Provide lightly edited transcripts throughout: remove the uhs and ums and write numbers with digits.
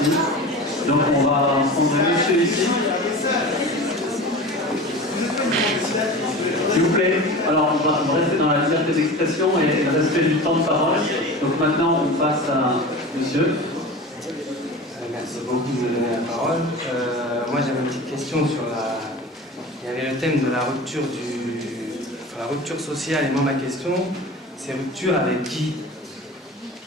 Merci. Donc on va prendre le monsieur ici. S'il vous plaît. Alors on va rester dans la liberté d'expression et le respect du temps de parole. Donc maintenant on passe à monsieur. Merci beaucoup de me donner la parole. Moi j'avais une petite question sur la... Il y avait le thème de la rupture la rupture sociale, et moi ma question, c'est rupture avec qui?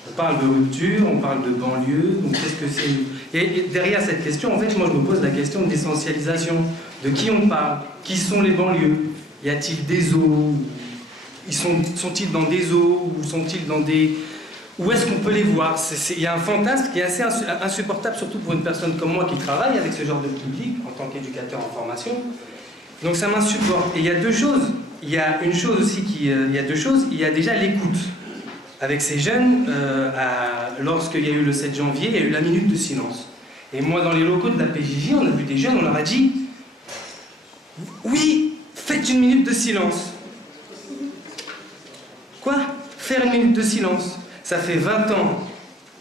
On parle de rupture, on parle de banlieue, donc qu'est-ce que c'est? Et derrière cette question, en fait, moi je me pose la question d'essentialisation. De qui on parle? Qui sont les banlieues? Y a-t-il des zoos? Sont-ils dans des zoos? Ou sont-ils dans des... Où est-ce qu'on peut les voir? Il y a un fantasme qui est assez insupportable, surtout pour une personne comme moi qui travaille avec ce genre de public, en tant qu'éducateur en formation. Donc ça m'insupporte. Et il y a deux choses. Il y a une chose aussi il y a deux choses. Il y a déjà l'écoute. Avec ces jeunes, lorsqu'il y a eu le 7 janvier, il y a eu la minute de silence. Et moi, dans les locaux de la PJJ, on a vu des jeunes, on leur a dit « Oui, faites une minute de silence. » Quoi? Faire une minute de silence? Ça fait 20 ans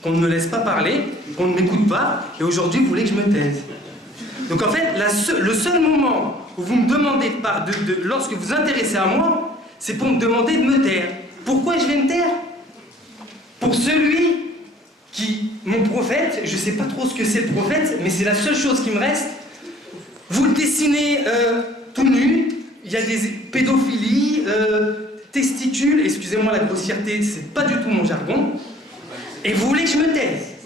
qu'on ne me laisse pas parler, qu'on ne m'écoute pas, et aujourd'hui, vous voulez que je me taise. Donc en fait, le seul moment où vous me demandez lorsque vous vous intéressez à moi, c'est pour me demander de me taire. Pourquoi je vais me taire? Pour celui qui, mon prophète, je ne sais pas trop ce que c'est le prophète, mais c'est la seule chose qui me reste. Vous le dessinez tout nu, il y a des pédophilies, testicules, excusez-moi la grossièreté, c'est pas du tout mon jargon, et vous voulez que je me taise.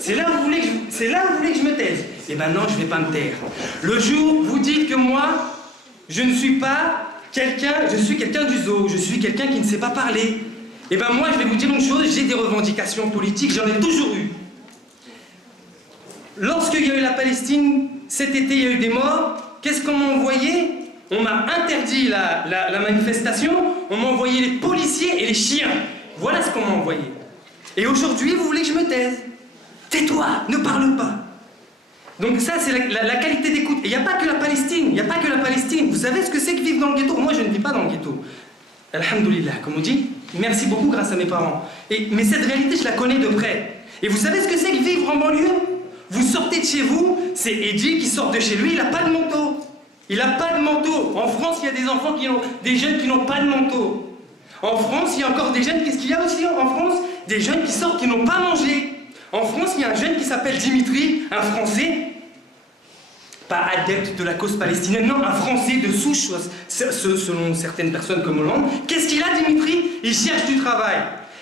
C'est là où vous voulez que je me taise. Eh ben non, je ne vais pas me taire. Le jour où vous dites que moi, je ne suis pas quelqu'un, je suis quelqu'un du zoo, je suis quelqu'un qui ne sait pas parler. Eh ben moi, je vais vous dire une chose, j'ai des revendications politiques, j'en ai toujours eu. Lorsqu'il y a eu la Palestine, cet été, il y a eu des morts, qu'est-ce qu'on m'a envoyé? On m'a interdit la manifestation, on m'a envoyé les policiers et les chiens. Voilà ce qu'on m'a envoyé. Et aujourd'hui, vous voulez que je me taise? Tais-toi, ne parle pas. Donc ça, c'est la qualité d'écoute. Et il n'y a pas que la Palestine, il n'y a pas que la Palestine. Vous savez ce que c'est que vivre dans le ghetto? Moi, je ne vis pas dans le ghetto. Alhamdoulilah, comme on dit. Merci beaucoup grâce à mes parents. Mais cette réalité, je la connais de près. Et vous savez ce que c'est que vivre en banlieue? Vous sortez de chez vous, c'est Eddie qui sort de chez lui, il n'a pas de manteau. Il n'a pas de manteau. En France, il y a des enfants des jeunes qui n'ont pas de manteau. En France, il y a encore des jeunes, qu'est-ce qu'il y a aussi en France? Des jeunes qui sortent, qui n'ont pas mangé. En France, il y a un jeune qui s'appelle Dimitri, un Français, pas adepte de la cause palestinienne, non, un Français de souche, selon certaines personnes comme Hollande. Qu'est-ce qu'il a, Dimitri? Il cherche du travail.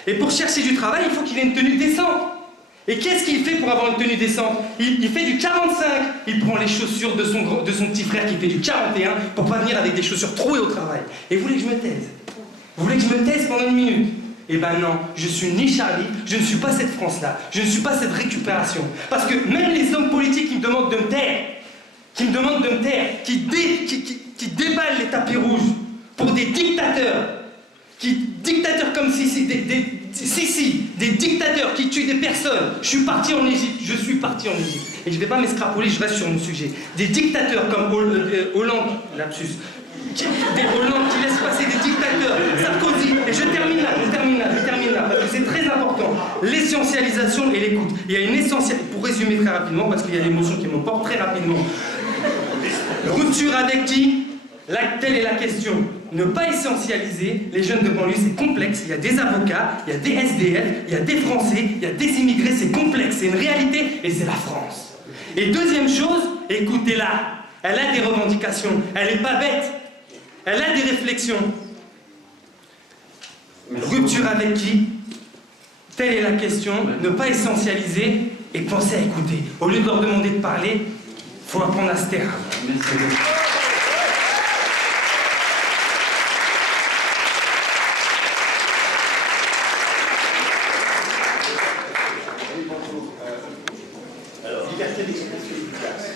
Et pour chercher du travail, il faut qu'il ait une tenue décente. Et qu'est-ce qu'il fait pour avoir une tenue décente? Il fait du 45. Il prend les chaussures de son petit frère qui fait du 41 pour pas venir avec des chaussures trouées au travail. Et vous voulez que je me taise? Vous voulez que je me taise pendant une minute? Eh ben non, je suis ni Charlie, je ne suis pas cette France-là, je ne suis pas cette récupération. Parce que même les hommes politiques qui me demandent de me taire, qui déballent les tapis rouges pour des dictateurs, dictateurs comme Sisi, des dictateurs qui tuent des personnes. Je suis parti en Égypte, et je ne vais pas m'escrapoler, je reste sur mon sujet. Des dictateurs comme Hollande, lapsus, des Hollande qui laissent passer des dictateurs, Sarkozy, et je termine là, parce que c'est très important. L'essentialisation et l'écoute. Il y a une essentielle, pour résumer très rapidement, parce qu'il y a l'émotion qui m'emporte très rapidement. Rupture avec qui? Telle est la question. Ne pas essentialiser les jeunes de banlieue, c'est complexe. Il y a des avocats, il y a des SDF, il y a des Français, il y a des immigrés, c'est complexe, c'est une réalité, et c'est la France. Et deuxième chose, écoutez-la. Elle a des revendications, elle n'est pas bête. Elle a des réflexions. Rupture avec qui? Telle est la question. Ne pas essentialiser et penser à écouter. Au lieu de leur demander de parler, il faut apprendre à se taire. Merci beaucoup. Liberté d'expression efficace.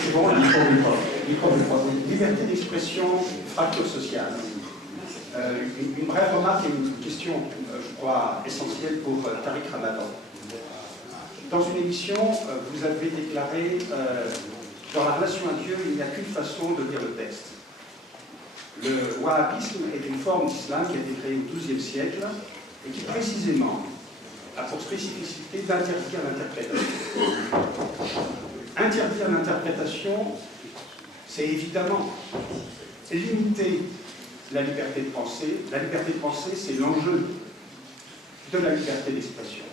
C'est bon, liberté d'expression, fracture sociale. Une brève remarque et une question, je crois, essentielle pour Tariq Ramadan. Dans une émission, vous avez déclaré dans la relation à Dieu, il n'y a qu'une façon de lire le texte. Le wahhabisme est une forme d'islam qui a été créée au XIIe siècle et qui précisément a pour spécificité d'interdire l'interprétation. Interdire l'interprétation, c'est évidemment limiter la liberté de penser. La liberté de penser, c'est l'enjeu de la liberté d'expression.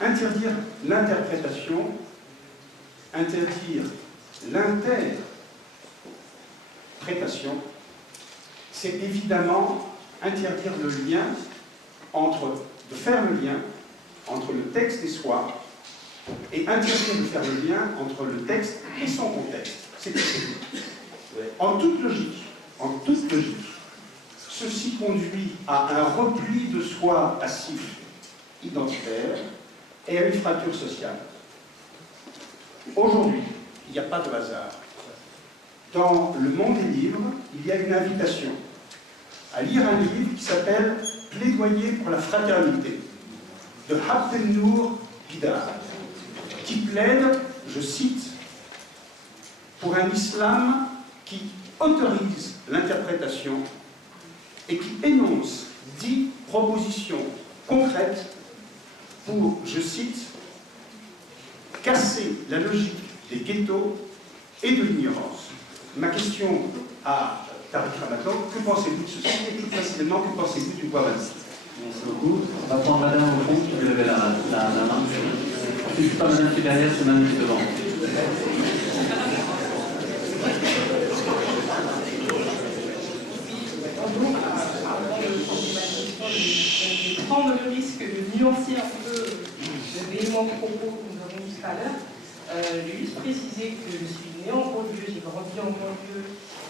Interdire l'interprétation, interdire l'interprétation, c'est évidemment interdire le lien de faire le lien entre le texte et soi, et interdire de faire le lien entre le texte et son contexte. C'est possible. En toute logique, ceci conduit à un repli de soi passif identitaire et à une fracture sociale. Aujourd'hui, il n'y a pas de hasard. Dans le monde des livres, il y a une invitation à lire un livre qui s'appelle « Plaidoyer pour la fraternité » de Abdelnour Bidar, qui plaide, je cite, pour un islam qui autorise l'interprétation et qui énonce 10 propositions concrètes pour, je cite, casser la logique des ghettos et de l'ignorance. Ma question à Tariq Ramadan, que pensez-vous de ceci et plus précisément, que pensez-vous du Bouavansi? Merci beaucoup. On va prendre madame au fond qui veut lever la main. Si ce n'est pas madame qui est derrière, c'est madame qui est devant. Je vais prendre le risque de nuancer un peu le véhément de propos que nous avons eu tout à l'heure. Je vais juste préciser que je suis née en banlieue, j'ai grandi en banlieue,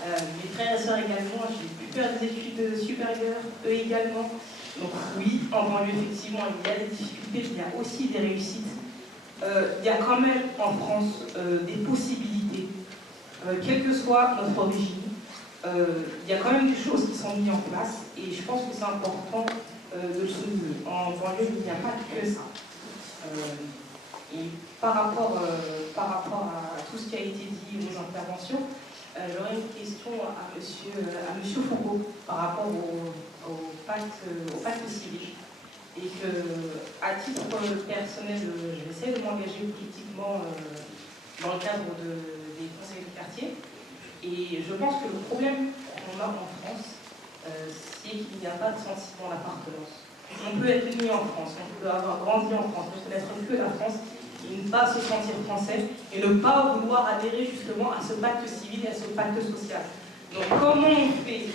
mes frères et sœurs également, j'ai pu faire des études supérieures, eux également. Donc oui, en banlieue, effectivement, il y a des difficultés, il y a aussi des réussites. Il y a quand même en France des possibilités, quelle que soit notre origine. Il y a quand même des choses qui sont mises en place et je pense que c'est important de le souligner. En banlieue, il n'y a pas que ça. Et par rapport à tout ce qui a été dit aux interventions, j'aurais une question à monsieur Foucault par rapport au pacte civil. Et que, à titre personnel, j'essaie de m'engager politiquement dans le cadre des conseils de quartier. Et je pense que le problème qu'on a en France, c'est qu'il n'y a pas de sentiment d'appartenance. On peut être né en France, on peut avoir grandi en France, on peut n'être que la France, et ne pas se sentir français, et ne pas vouloir adhérer justement à ce pacte civil et à ce pacte social. Donc comment on fait,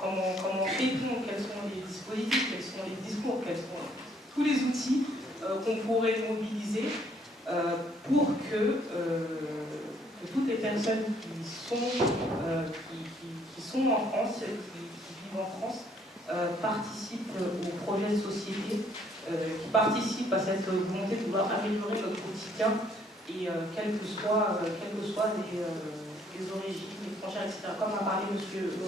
comment fait-on, quels sont les dispositifs, quels sont les discours, quels sont tous les outils qu'on pourrait mobiliser pour que toutes les personnes qui sont en France, qui vivent en France, participent au projet de société, qui participent à cette volonté de vouloir améliorer notre quotidien, et quelles que soient les origines, les frontières, etc. Comme a parlé M.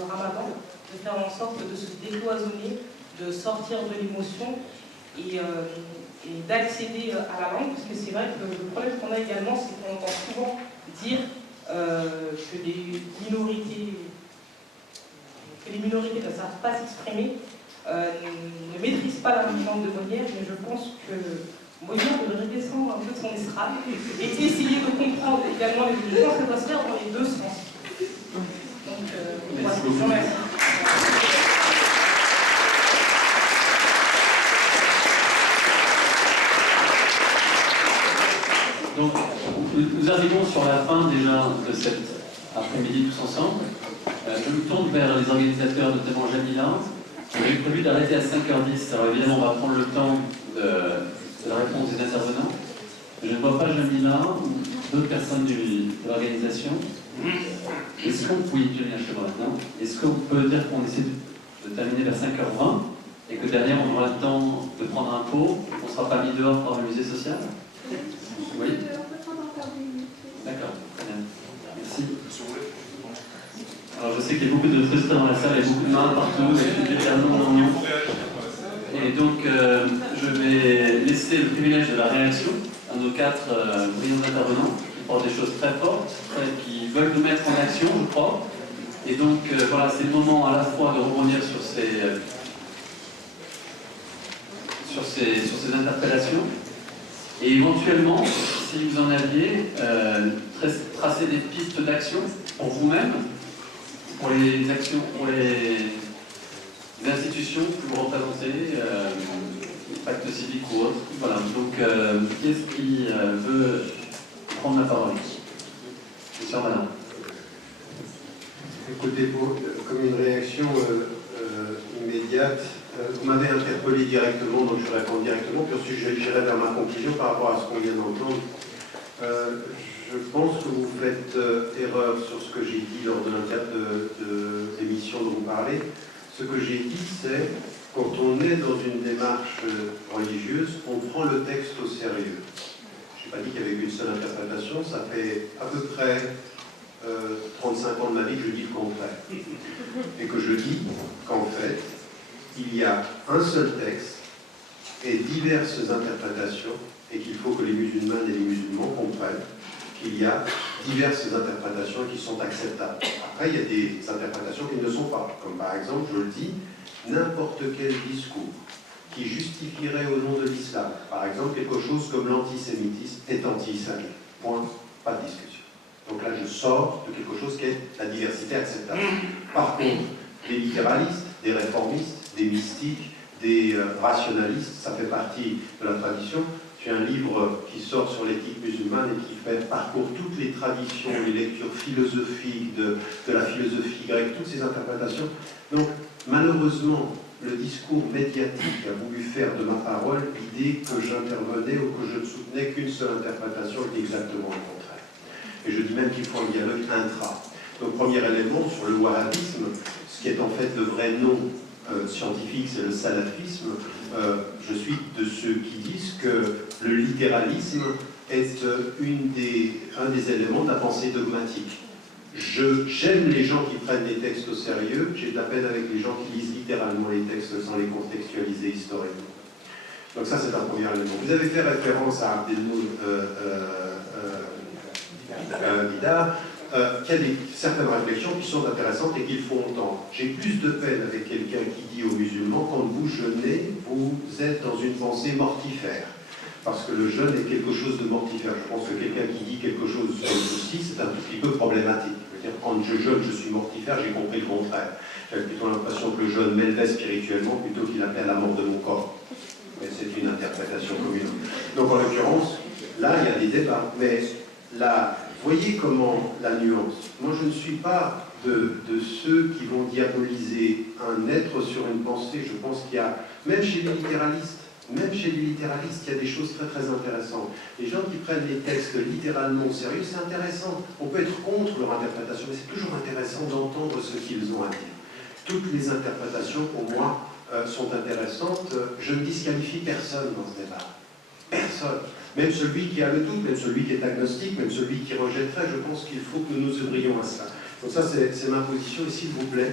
Ramadan, de faire en sorte de se décloisonner, de sortir de l'émotion et d'accéder à la langue, parce que c'est vrai que le problème qu'on a également, c'est qu'on entend souvent dire que les minorités ne savent pas s'exprimer, ne maîtrisent pas la langue de Molière, mais je pense que Molière devrait redescendre un peu de son estrade et essayer de comprendre également les gens, ça doit se faire dans les deux sens. Donc, voilà, je vous remercie. Donc, nous arrivons sur la fin déjà de cet après-midi tous ensemble. Je me tourne vers les organisateurs, notamment Jamila. J'avais prévu d'arrêter à 5h10. Alors évidemment, on va prendre le temps de la réponse des intervenants. Je ne vois pas Jamila ou d'autres personnes de l'organisation. Est-ce qu'on peut, Jamila, je vois maintenant, est-ce qu'on peut dire qu'on essaie de terminer vers 5h20 et que derrière on aura le temps de prendre un pot, qu'on ne sera pas mis dehors par le musée social? Oui. D'accord, très bien. Merci. Alors je sais qu'il y a beaucoup de frustrés dans la salle, il y a beaucoup de mains partout, et donc je vais laisser le privilège de la réaction à nos 4 brillants intervenants qui portent des choses très fortes, qui veulent nous mettre en action, je crois. Et donc voilà, c'est le moment à la fois de rebondir sur sur ces interpellations. Et éventuellement, si vous en aviez, tracer des pistes d'action pour vous-même, pour les actions, pour les institutions que vous représentez, pacte civique ou autre. Voilà, donc qui est-ce qui veut prendre la parole? Monsieur Madame. Écoutez, comme une réaction immédiate, vous m'avez interpellé directement, donc je réponds directement, puis ensuite j'irai vers ma conclusion par rapport à ce qu'on vient d'entendre. Je pense que vous faites erreur sur ce que j'ai dit lors de l'émission dont vous parlez. Ce que j'ai dit, c'est quand on est dans une démarche religieuse, on prend le texte au sérieux. Je n'ai pas dit qu'il y avait qu'une seule interprétation, ça fait à peu près 35 ans de ma vie que je dis le contraire. Et que je dis qu'en fait, il y a un seul texte et diverses interprétations, et qu'il faut que les musulmanes et les musulmans comprennent qu'il y a diverses interprétations qui sont acceptables. Après, il y a des interprétations qui ne le sont pas. Comme par exemple, je le dis, n'importe quel discours qui justifierait au nom de l'islam, par exemple, quelque chose comme l'antisémitisme est anti-islamique. Point, pas de discussion. Donc là, je sors de quelque chose qui est la diversité acceptable. Par contre, des littéralistes, des réformistes, des mystiques, des rationalistes, ça fait partie de la tradition. J'ai un livre qui sort sur l'éthique musulmane et qui parcourt toutes les traditions, les lectures philosophiques de la philosophie grecque, toutes ces interprétations. Donc, malheureusement, le discours médiatique a voulu faire de ma parole l'idée que j'intervenais ou que je ne soutenais qu'une seule interprétation et exactement le contraire. Et je dis même qu'il faut un dialogue intra. Donc, premier élément, sur le wahhabisme, ce qui est en fait le vrai nom scientifique, c'est le salafisme. Je suis de ceux qui disent que le littéralisme est un des éléments de la pensée dogmatique. J'aime les gens qui prennent les textes au sérieux, j'ai de la peine avec les gens qui lisent littéralement les textes sans les contextualiser historiquement. Donc ça, c'est un premier élément. Vous avez fait référence à Abdelnour Bidar, qu'il y a certaines réflexions qui sont intéressantes et qu'il faut entendre. J'ai plus de peine avec quelqu'un qui dit aux musulmans, quand vous jeûnez, vous êtes dans une pensée mortifère. Parce que le jeûne est quelque chose de mortifère. Je pense que quelqu'un qui dit quelque chose sur le souci, c'est un tout petit peu problématique. Je veux dire, quand je jeûne, je suis mortifère, j'ai compris le contraire. J'avais plutôt l'impression que le jeûne m'élevait spirituellement plutôt qu'il appelait à la mort de mon corps. Mais c'est une interprétation commune. Donc en l'occurrence, là, il y a des débats. Mais là, voyez comment la nuance. Moi, je ne suis pas de ceux qui vont diaboliser un être sur une pensée. Je pense qu'il y a, même chez les littéralistes, il y a des choses très très intéressantes. Les gens qui prennent les textes littéralement au sérieux, c'est intéressant. On peut être contre leur interprétation, mais c'est toujours intéressant d'entendre ce qu'ils ont à dire. Toutes les interprétations, pour moi, sont intéressantes. Je ne disqualifie personne dans ce débat. Personne. Même celui qui a le doute, même celui qui est agnostique, même celui qui rejetterait, je pense qu'il faut que nous œuvrions à cela. Donc ça, c'est ma position. Et s'il vous plaît,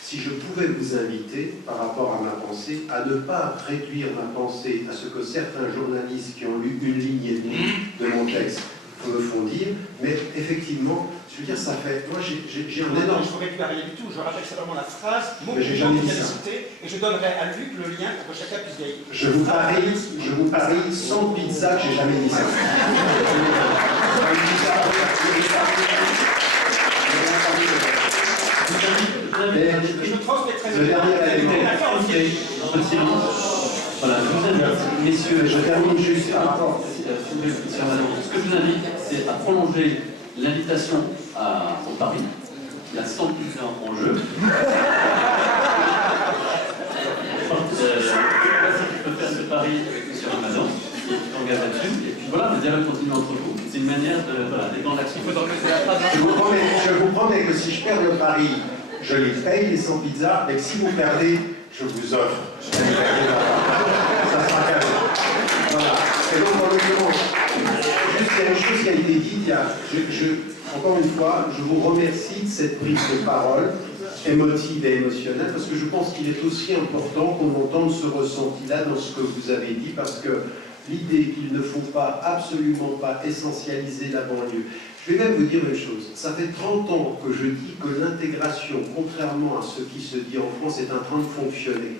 si je pouvais vous inviter, par rapport à ma pensée, à ne pas réduire ma pensée à ce que certains journalistes qui ont lu une ligne et demie de mon texte me font dire, mais effectivement, je veux dire, ça fait... Moi, j'ai un énorme... Je ne réduis à rien du tout, je rappelle simplement la phrase, mot j'ai jamais dit ça. et je donnerai à Luc le lien pour que chacun puisse gagner. Je vous parie sans pizza que j'ai jamais dit ça. Je transmettrai le dernier élément. Voilà, je vous invite, messieurs, Je termine juste par rapport. ce que je vous invite, c'est à prolonger l'invitation au Paris. Il y a 100 pizzas en jeu. Je ne sais pas si tu peux faire ce pari avec M. Ramadan, qui t'engage là-dessus. Et puis voilà, le dialogue continue entre vous. C'est une manière d'étendre l'action. Je vous promets que si je perds le pari, je les paye les 100 pizzas, mais si vous perdez, je vous offre. Ça sera cadeau. Voilà. Et donc, en l'occurrence, juste il y a une chose qui a été dite, encore une fois, je vous remercie de cette prise de parole émotive et émotionnelle, parce que je pense qu'il est aussi important qu'on entende ce ressenti-là dans ce que vous avez dit, parce que l'idée qu'il ne faut pas, absolument pas, essentialiser la banlieue. Je vais même vous dire une chose, ça fait 30 ans que je dis que l'intégration, contrairement à ce qui se dit en France, est en train de fonctionner.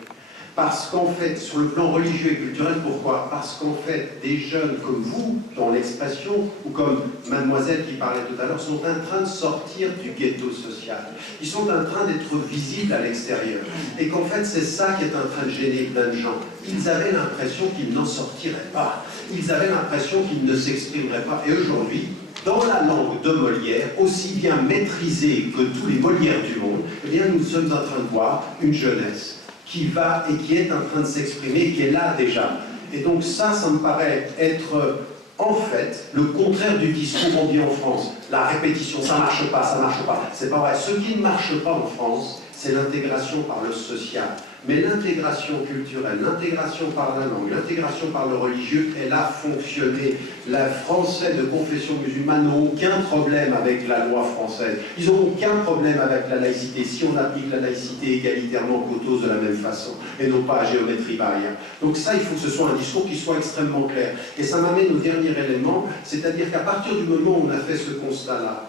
Parce qu'en fait, sur le plan religieux et culturel, pourquoi? Parce qu'en fait, des jeunes comme vous, dans l'expression, ou comme mademoiselle qui parlait tout à l'heure, sont en train de sortir du ghetto social. Ils sont en train d'être visibles à l'extérieur. Et qu'en fait, c'est ça qui est en train de gêner plein de gens. Ils avaient l'impression qu'ils n'en sortiraient pas. Ils avaient l'impression qu'ils ne s'exprimeraient pas. Et aujourd'hui, dans la langue de Molière, aussi bien maîtrisée que tous les Molières du monde, eh bien, nous sommes en train de voir une jeunesse qui va et qui est en train de s'exprimer, qui est là déjà. Et donc ça me paraît être en fait le contraire du discours qu'on dit en France. La répétition, ça marche pas, ça marche pas. C'est pas vrai. Ce qui ne marche pas en France, c'est l'intégration par le social. Mais l'intégration culturelle, l'intégration par la langue, l'intégration par le religieux, elle a fonctionné. Les Français de confession musulmane n'ont aucun problème avec la loi française. Ils n'ont aucun problème avec la laïcité, si on applique la laïcité égalitairement qu'aux tous de la même façon, et non pas à géométrie variable. Donc ça, il faut que ce soit un discours qui soit extrêmement clair. Et ça m'amène au dernier élément, c'est-à-dire qu'à partir du moment où on a fait ce constat-là,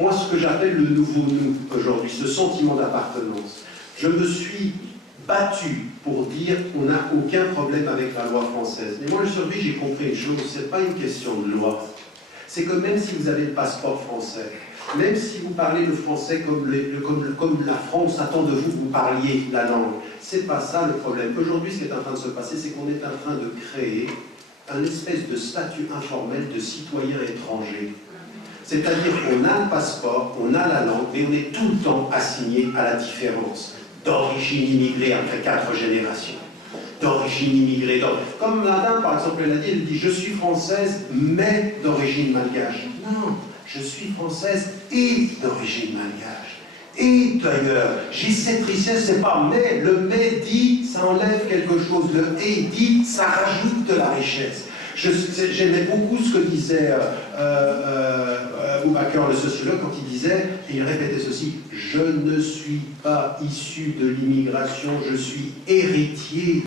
moi, ce que j'appelle le nouveau nous aujourd'hui, ce sentiment d'appartenance, je me suis battu pour dire qu'on n'a aucun problème avec la loi française. Mais moi, aujourd'hui, j'ai compris une chose, c'est pas une question de loi. C'est que même si vous avez le passeport français, même si vous parlez le français comme la France attend de vous que vous parliez la langue, c'est pas ça le problème. Aujourd'hui, ce qui est en train de se passer, c'est qu'on est en train de créer un espèce de statut informel de citoyen étranger. C'est-à-dire qu'on a le passeport, on a la langue, mais on est tout le temps assigné à la différence. D'origine immigrée après 4 générations. D'origine immigrée. Comme la dame, par exemple, elle dit « Je suis française, mais d'origine malgache ». Non, je suis française et d'origine malgache. Et d'ailleurs, j'ai cette richesse, c'est pas « mais ». Le « mais » dit, ça enlève quelque chose. Le « et » dit, ça rajoute de la richesse. J'aimais beaucoup ce que disait Boubacar, le sociologue, quand il disait, et il répétait ceci, « Je ne suis pas issu de l'immigration, je suis héritier